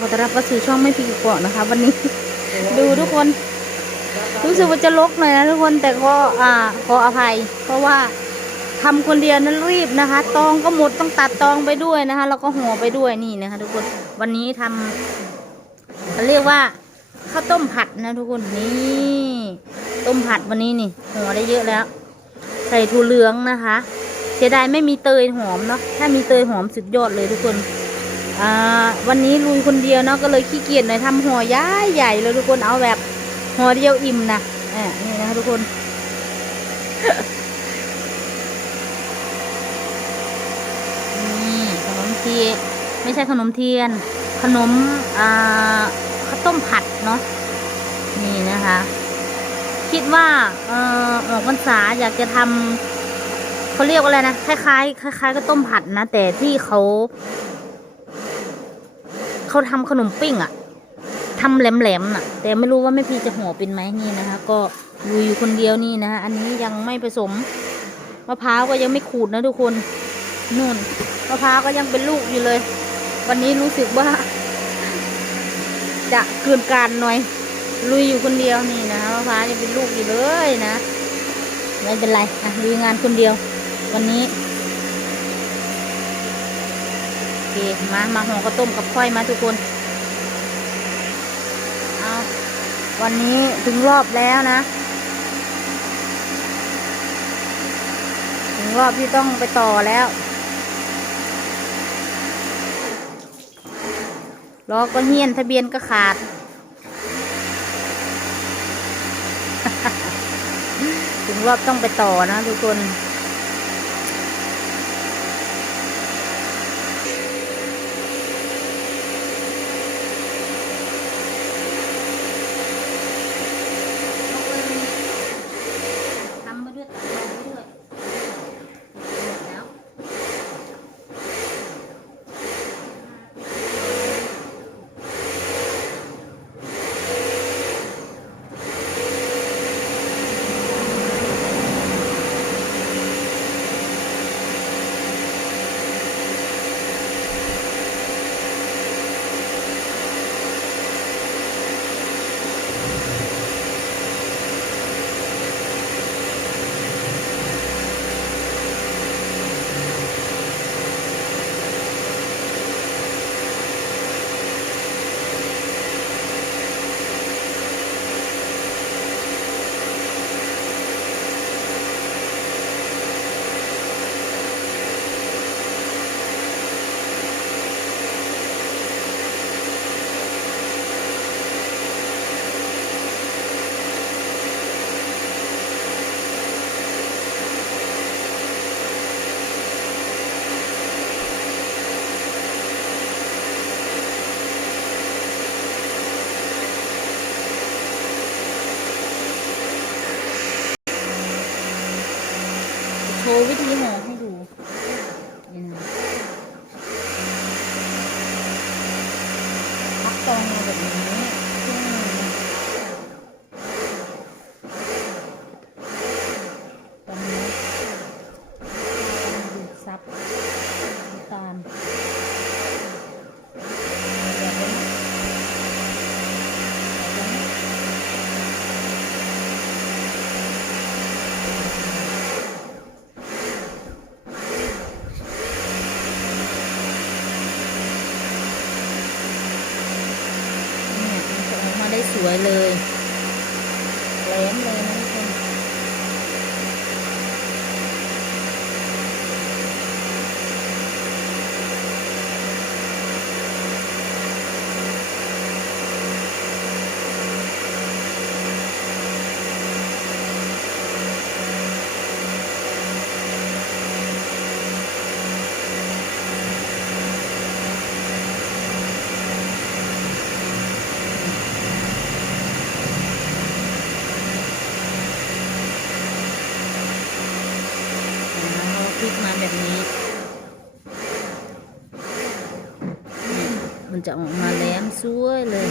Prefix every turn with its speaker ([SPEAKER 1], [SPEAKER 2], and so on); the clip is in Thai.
[SPEAKER 1] ขอต้อนรับเข้าสู่ช่องไม่พีกเกาะนะคะ วันนี้ ดูทุกคน รู้สึกว่าจะลกหน่อยนะทุกคนแต่ก็อ่าขออภัย เพราะว่าทำคนเดียวนั้นรีบนะคะ ตองก็หมดต้องตัดตองไปด้วยนะคะ แล้วก็ห่อไปด้วยนี่นะคะ ทุกคนวันนี้ทำเขาเรียกว่าข้าวต้มผัดนะทุกคนนี่ต้มผัดวันนี้นี่ห่อได้เยอะแล้ว ใส่ถั่วเหลืองนะคะ เสียดายไม่มีเตยหอมเนาะถ้ามีเตยหอมสุดยอดเลยทุกคนอ่า วันนี้ลุยคนเดียวเนาะก็เลยขี้เกียจหน่อยทำห่อใหญ่ใหญ่เลยทุกคนเอาแบบห่อเดียวอิ่มนะนี่นะคะทุกคนนี่ขนมเทียนไม่ใช่ขนมเทียน ขนมอ่าข้าวต้มผัดเนาะนี่นะคะ คิดว่าเออออกพรรษาอยากจะทำเขาเรียกว่าอะไรนะคล้ายๆคล้ายๆข้าวต้มผัดนะแต่ที่เขา เขาทำขนมปิ้งอะทำแหลมๆน่ะ แต่ไม่รู้ว่าแม่พีจะห่อเป็นไหมนี่นะคะ ก็ลุยอยู่คนเดียวนี่นะคะอันนี้ยังไม่ผสมมะพร้าวก็ยังไม่ขูดนะทุกคนนู่นมะพร้าวก็ยังเป็นลูกอยู่เลย วันนี้รู้สึกว่า จะเกินการหน่อย ลุยอยู่คนเดียวนี่นะคะมะพร้าวยังเป็นลูกอยู่เลยนะไม่เป็นไรอะลุยงานคนเดียว วันนี้ โอ เค มามาห่อข้าวต้มกับค่อยมาทุกคนเอาวันนี้ถึงรอบแล้วนะ ถึงรอบที่ต้องไปต่อแล้วล้อก็เฮี้ยนทะเบียนก็ขาด ถึงรอบต้องไปต่อนะทุกคน ว์วิธีห่อให้ดูนี่นะพักตองมาแบบนี้อืมตอนนี้ดูดซับน้ำตาลเดี๋ยวนะเดี๋ยวนะเนี่ยมันจะออกมาได้ส วยเลยแหลมเลยนะทุกคน เราพลิกมา แบบนี้ มันจะออกมาแหลมสวยเลย